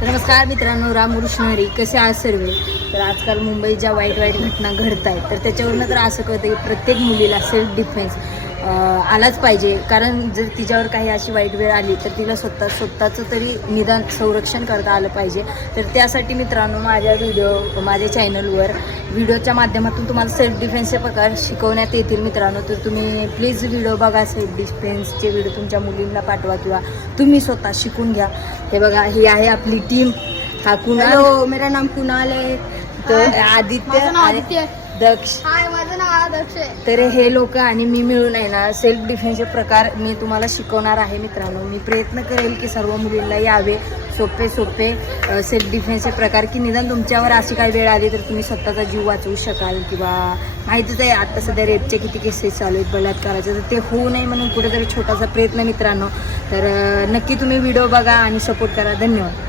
तर नमस्कार मित्रांनो राम कृष्णहरी कसे आहात सर्व? तर आजकाल मुंबईत ज्या वाईट वाईट घटना घडत आहेत तर त्याच्यावरनं तर असं कळतं की प्रत्येक मुलीला सेल्फ डिफेन्स आलाच पाहिजे. कारण जर तिच्यावर काही अशी वाईट वेळ आली तर तिला स्वतः स्वतःचं तरी निदान संरक्षण करता आलं पाहिजे. तर त्यासाठी मित्रांनो माझ्या व्हिडिओ माझ्या चॅनलवर व्हिडिओच्या माध्यमातून तुम्हाला सेल्फ डिफेन्सचे प्रकार शिकवण्यात येतील मित्रांनो. तर तुम्ही प्लीज व्हिडिओ बघा सेल्फ डिफेन्सचे व्हिडिओ तुमच्या मुलींना पाठवा किंवा तुम्ही स्वतः शिकून घ्या. हे बघा ही आहे आपली टीम हा कुणाल. मेरा नाम कुणाल आहे. तर आदित्य आदित्य. दक्ष. तर हे लोक आणि मी मिळून आहे ना सेल्फ डिफेन्सचे प्रकार मी तुम्हाला शिकवणार आहे मित्रांनो. मी प्रयत्न करेल की सर्व मुलींना यावे सोपे सोपे सेल्फ डिफेन्सचे प्रकार. की निदान तुमच्यावर अशी काही वेळ आली तर तुम्ही स्वतःचा जीव वाचवू शकाल किंवा माहितीच आहे आता सध्या रेपचे किती केसेस चालू आहेत बलात्काराचे. तर ते होऊ नये म्हणून कुठेतरी छोटासा प्रयत्न मित्रांनो. तर नक्की तुम्ही व्हिडिओ बघा आणि सपोर्ट करा. धन्यवाद.